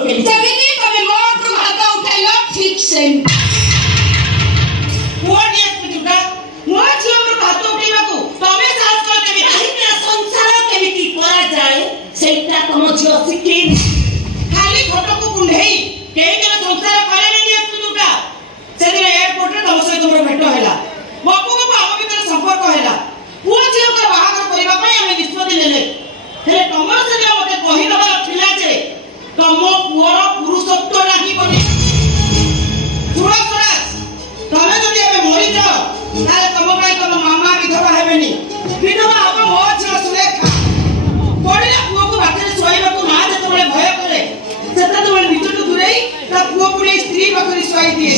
ସେମିତି ତମେ ମୋ ଉପରୁ ହାତ ଉଠାଇଲ ଠିକ ସେମିତି ମୋ ଝିଅ ଉପରୁ ହାତ ଉଠେଇବାକୁ ତମେ ସାହସ କର କେମିତି କାହିଁକି ସଂସାର କେମିତି କରାଯାଏ ସେଇଟା ତମ ଝିଅ ଶିଖିନି ଖାଲି ଫଟୋକୁ କୁଣ୍ଢେଇ କେହି କେବେ ସଂସାର କରେନି ସେଦିନ ଏୟାରପୋର୍ଟରେ ତମ ସହିତ ମୋର ଭେଟ ହେଲା ବାପୁକୁ ଆମ ଭିତରେ ସମ୍ପର୍କ ହେଲା ପୁଅ ଝିଅଙ୍କର ବାହାଘର କରିବା ପାଇଁ ଆମେ ନିଷ୍ପତ୍ତି ନେଲେ ହେଲେ ତମର ସେଦିନ ମତେ କହିଦେବାର ଥିଲା ଯେ ତମ ପୁଅର ପୁରୁଷତ୍ୱ ନାହିଁ ବୋଲି ଶୁଣ ତମେ ଯଦି ଏବେ ମରିଯାଅ ତାହେଲେ ତମ ପାଇଁ ତମ ମାମା ବିଧବା ହେବେନି ବିଧବା ହବ ମୋ ଝିଅ ସୁରେଖା ପଡ଼ିଲା ପୁଅକୁ ପାଖରେ ଶୋଇବାକୁ ମା ଯେତେବେଳେ ଭୟ କରେ ସେତେବେଳେ ନିଜଠୁ ଦୂରେଇ ତା ପୁଅକୁ ନେଇ ସ୍ତ୍ରୀ ପାଖରେ ଶୋଇ ଦିଏ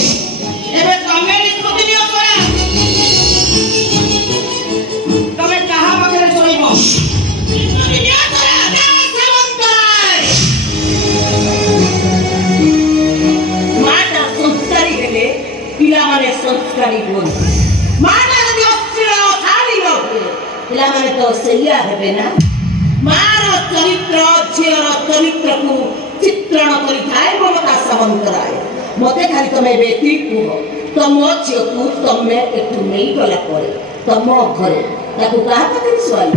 ଏବେ ତମେ ନିଷ୍ପତ୍ତି ନିଅ ତମେ କାହା ପାଖରେ ଶୋଇବ ମାଟା ସଂସ୍କାରୀ ହେଲେ ପିଲାମାନେ ସଂସ୍କାରୀ ହୁଅନ୍ତି ମାଟା ଯଦି ଅଶ୍ଳୀଳ ଶାଳୀ ନ ହୁଏ ପିଲାମାନେ ତ ସେଇଆ ହେବେ ନା ମାର ଚରିତ୍ର ଝିଅର ଚରିତ୍ରକୁ ଚିତ୍ରଣ କରିଥାଏ ମମତା ସାମନ୍ତରାୟ ମତେ ଖାଲି ତମେ ଏବେ ଏତିକି କୁହ ତମ ଝିଅକୁ ତମେ ଏଠୁ ନେଇଗଲା ପରେ ତମ ଘରେ ତାକୁ କାହା ପାଖରେ ଶୁଆଇବ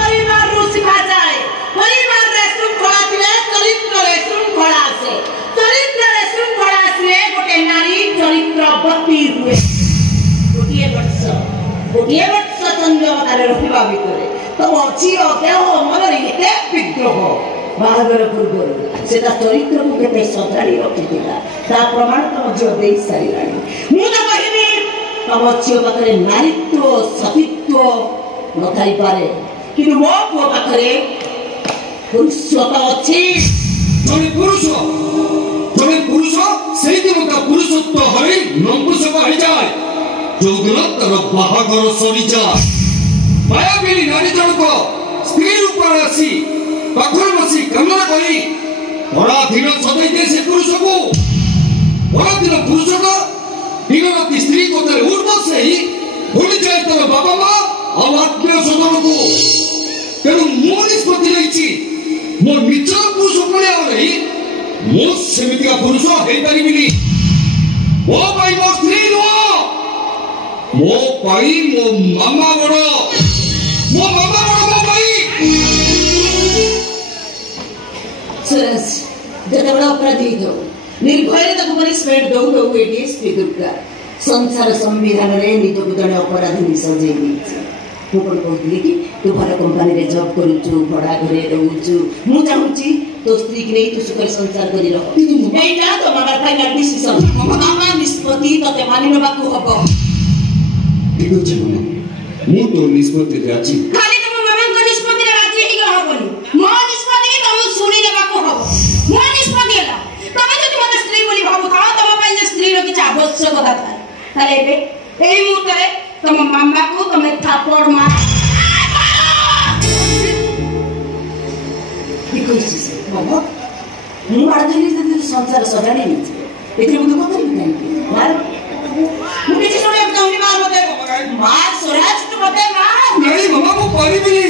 ପରିବାରରୁ ଶିଖାଯାଏ ପରିବାରରେ ଶୃଙ୍ଖଳା ଥିଲେ ଚରିତ୍ରରେ ଶୃଙ୍ଖଳା ଆସେ ଚରିତ୍ରରେ ଶୃଙ୍ଖଳା ଆସିଲେ ଗୋଟେ ନାରୀ ଚରିତ୍ରବତୀ ହୁଏ ଗୋଟିଏ ବର୍ଷ ସଂଯମତାରେ ରହିବା ଭିତରେ ତମ ଝିଅ ଦେହ ମନରେ ଏତେ ବିଗ୍ରହ ବାହାଘର ପୂର୍ବରୁ ସେ ତା ଚରିତ୍ରକୁ କେତେ ସଜାଡ଼ି ରଖିଥିଲା ତା ପ୍ରମାଣ ତମ ଝିଅ ଦେଇ ସାରିଲାଣି ମୁଁ ତ କହିବି ତମ ଝିଅ ପାଖରେ ନାରୀତ୍ୱ ସତୀତ୍ୱ ନଥାଇପାରେ କିନ୍ତୁ ମୋ ପୁଅ ପାଖରେ ପୁରୁଷତ୍ୱ ଅଛି ଜଣେ ପୁରୁଷ ସେଇଦିନ ତା ପୁରୁଷତ୍ୱ ହରେଇ ନପୁଂସକ ହେଇଯାଏ ଯୋଉଦିନ ତାର ବାହାଘର ସରିଯାଏ ମାୟାବିନୀ ନାରୀ ଜଣକ ସ୍ତ୍ରୀ ରୂପରେ ଆସି ପାଖରେ ବସି କାମନା କରି ପରାଧୀନ ସଦେଇ ଦିଏ ସେ ପୁରୁଷକୁ ପରାଧୀନ ପୁରୁଷକ ଦିନ ରାତି ସ୍ତ୍ରୀ କଥାରେ ଉଠ ବସେଇ ଭୁଲିଯାଏ ତାର ବାପା ମା ଆଉ ଆତ୍ମୀୟ ସ୍ୱଜନକୁ ତେଣୁ ମୁଁ ନିଷ୍ପତ୍ତି ନେଇଛି ମୋ ନିଜର ପୁରୁଷ ଭଳିଆ ନେଇ ମୁଁ ସେମିତିକା ପୁରୁଷ ହେଇପାରିବିନି ମୋ ପାଇଁ ମୋ ସ୍ତ୍ରୀ ନୁହଁ ମୋ ପାଇଁ ମୋ ମାମା ବଡ ମୋ ପାଇଁ ସୁରେଶ ଯେତେବେଳେ ଅପରାଧୀ ହେଇଥାଉ ନିର୍ଭୟରେ ତାକୁ ପନିଶମେଣ୍ଟ ଦଉ ଏଡିଏସପି ଦୁର୍ଗା ସଂସାର ସମ୍ବିଧାନରେ ନିଜକୁ ଜଣେ ଅପରାଧୀ ସଜେଇ ଦେଇଛି ମୁଁ କଣ କହୁଥିଲି କି ତୁ ଭଲ କମ୍ପାନୀରେ ଜବ୍ କରୁଛୁ ଭଡ଼ା ଘରେ ରହୁଛୁ ମୁଁ ଚାହୁଁଛି ତୋ ସ୍ତ୍ରୀକି ନେଇ ତୁ ସୁଖରେ ସଂସାର କରି ରଖ ଏଇଟା ତମର ଫାଇନାଲ ଡିସିସନ ମାମା ନିଷ୍ପତ୍ତି ତତେ ମାନି ନେବାକୁ ହବ ଠିକ ଅଛି ମୁଁ ତୋ ନିଷ୍ପତ୍ତିରେ ରାଜି ଖାଲି ତମ ମାମାଙ୍କ ନିଷ୍ପତ୍ତିରେ ରାଜି ହେଇଗଲେ ହବନି ମୋ ନିଷ୍ପତ୍ତି ତମକୁ ଶୁଣି ନେବାକୁ ହବ ମୋ ନିଷ୍ପତ୍ତି ହେଲା ତମେ ଯଦି ମତେ ସ୍ତ୍ରୀ ବୋଲି ଭାବୁଥାଅ ତମ ପାଇଁ ଯେ ସ୍ତ୍ରୀର କିଛି ଆବଶ୍ୟକତା ଥାଏ ତାହେଲେ ଏବେ ଏଇ ମୁହୂର୍ତ୍ତରେ ତମ ମାମାକୁ ତମେ ଥାପଡ଼ ମାର ବାବା ମୁଁ ଆଡିଲି ଯଦି ସଂସାର ସଜାଡ଼ି ନେଇଛି ଏଥିରେ ମୁଁ ଦୁଃଖ କରିବି କାହିଁକି ମୁଁ କିଛି ଶୁଣିବାକୁ ଚାହୁଁନି ମାର ମତେ ମା ସ୍ୱରାଜ ତୁ ମତେ ମାର ନାଇଁ ମାମା ମୁଁ ପାରିବିନି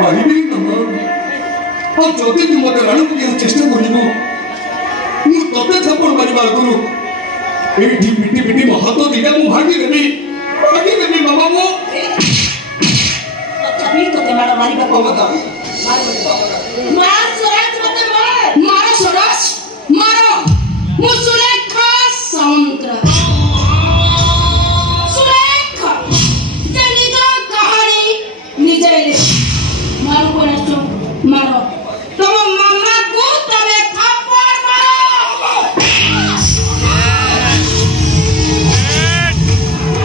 ମାମା ଆଉ ଯଦି ତୁ ମତେ ରାଣୀ ପକେଇବାକୁ ଚେଷ୍ଟା କରିବୁ ମୁଁ ତତେ ଥାପଡ଼ ମାରିବା ଆଗରୁ ଏଇଠି ପିଟି ପିଟି ମୋ ହାତ ଦିଟା ମୁଁ ଭାଙ୍ଗିଦେବି ମାମା ମୁଁ ତଥାପି ତତେ ମାଡ଼ ମାରିବାକୁ ହବ ମାର ସ୍ୱରାଜ ମତେ ମାର ସ୍ୱରାଜ ମାର ମୁଁ ସୁରେଖା ସାମନ୍ତରାୟ ସୁରେଖା ଯେ ନିଜ କାହାଣୀ ନିଜେ ମାର କୋଣାଚୁ ମାର ତମ ମାମାକୁ ତମେ ଥାପଡ଼ ମାର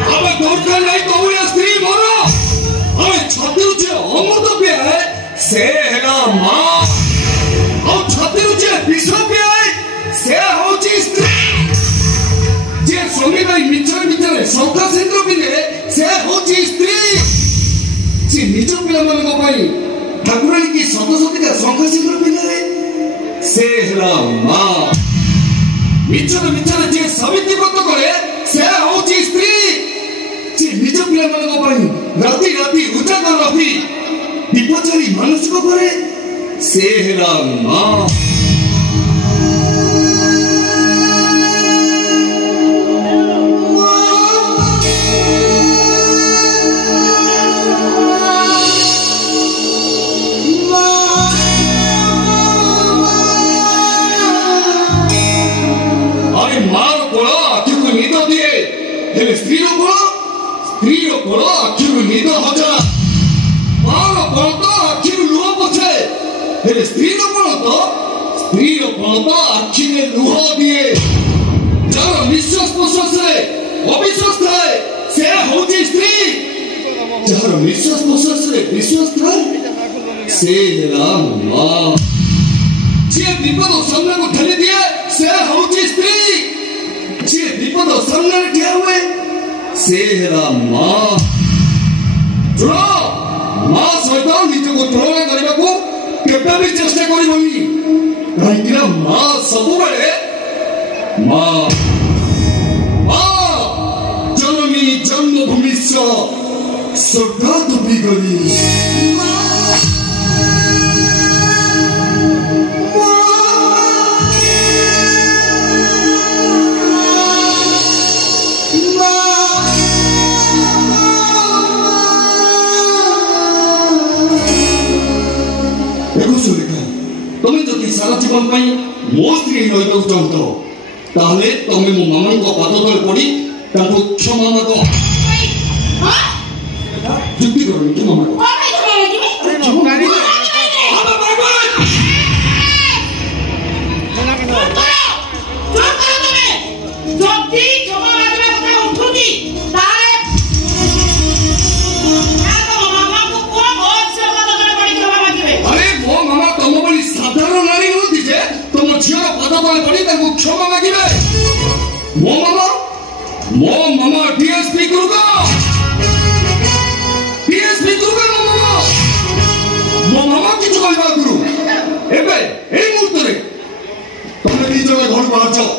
ଆମେ ଦରକାର ନାହିଁ କହୁ야 ସ୍ତ୍ରୀ ମୋର ଆମେ ଛାତିରୁ ଯେ ଅମୃତ ପିଆଏ ସେ ହେଲା ମା ଆଉ ଛାତିରୁ ଯେ ବିଷ ପିଆଏ ସେ ହଉଛି ସ୍ତ୍ରୀ ଯେ ସ୍ୱାମୀ ପାଇଁ ମିଛରେ ଶଙ୍ଖା ସିନ୍ଦୁର ପିନ୍ଧେ ସେ ହଉଛି ସ୍ତ୍ରୀ ଯେ ନିଜ ପିଲାମାନଙ୍କ ପାଇଁ ଠାକୁରାଣୀ କି ସତସତୀକା ଶଙ୍ଖା ସିନ୍ଦୁର ପିନ୍ଧେ ସେ ହେଲା ମା ମିଛରେ ଯେ ସାବିତ୍ରୀ ବ୍ରତ କରେ ସେ ହଉଛି ସ୍ତ୍ରୀ ଯେ ନିଜ ପିଲାମାନଙ୍କ ପାଇଁ ରାତି ଉଜାଗର ରଖି ଦୀପଚାରୀ ମାନସିକ କରେ से हेला मां। स्त्री कोल आखि निद हजा मार कोल तो आखि लुह पोछे स्त्री कोल तो आखि में लुह दिए जार निश्वास प्रश्वास अविश्वास थाए से होची स्त्री जार निश्वास प्रश्वास विश्वास थाए से हेला मां। जे विपद सामने को ठेली दिए से होची स्त्री जे विपद सामने ठिया हुए से हेला मां। जुड़ा मां सहित निज को तुलना करने को केबे भी चेष्टा करिबनी काहेकि ना मां सब बेले मां जननी जन्मभूमि स्वर्गात बिगड़ी तुम्हें जो सारा जीवन मो स्त्री रही चाहत ताहले तुम्हें मो मामा को पाद तले पड़ी क्षमा माग जुक्ति करो कि मामा क्षमा मागे मो मामा डीएसपी गुरुगा मो मामा किछ कहबा गुरु एबे ए मुहूर्त रे तमे दी जगह घर बाहर जाओ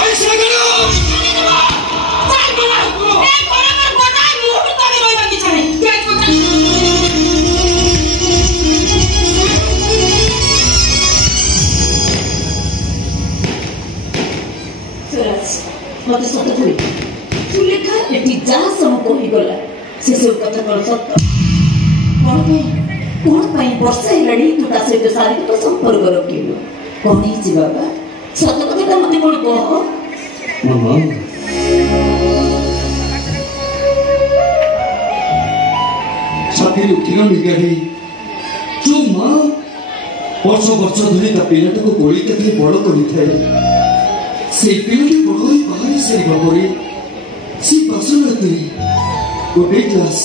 आई सगरा मत सत थोड़ी सुलेखा एटी जा सब कहि गला से सब कथा कर सत कोन पई वर्षा हेलाडी तुटा से शारीरिक संपर्क रखिलो कोन ही जी बाबा सत कथा मते कोन कह मामा छाती उठिला निगाही जो मां वर्ष धरी ता पिलाटा को गोली केते बड़ करि थाए से पिलाटी बड़ ही बाहर से बाबरे से बसनते गोटे ग्लास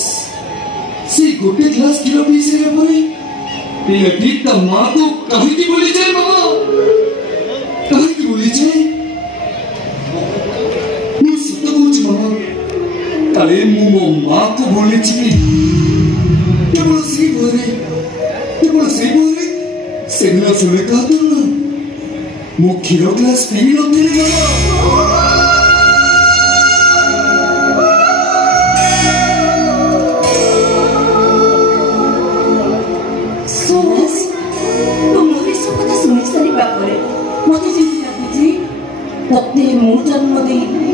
किलो पी से परे पिलाटी ता मां को कहि की बोली जाए मामा कहि की बोली जाए मु सत कहूच मामा काले मु मो मां को बोली छी केवल से बोरे से ना सुने का तो ना मु खीरो ग्लास पी लो तेरे सोनस तुम मोरे सब कथा सुनि सारी बापरे मते जेति लागुची तते मु जन्म देइनी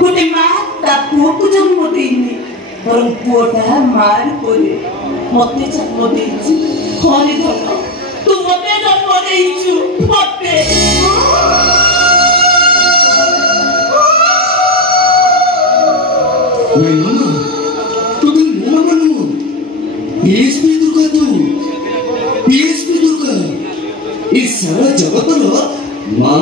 गोटे मां ता पुओ को जन्म देइनी परम पुओटा मार कोले मते जन्म देइची हरि धन तू मते जन्म देइछु मते मामा तो तुम मामा नो डीएसपी दुर्गा इस सारा जगत रो मां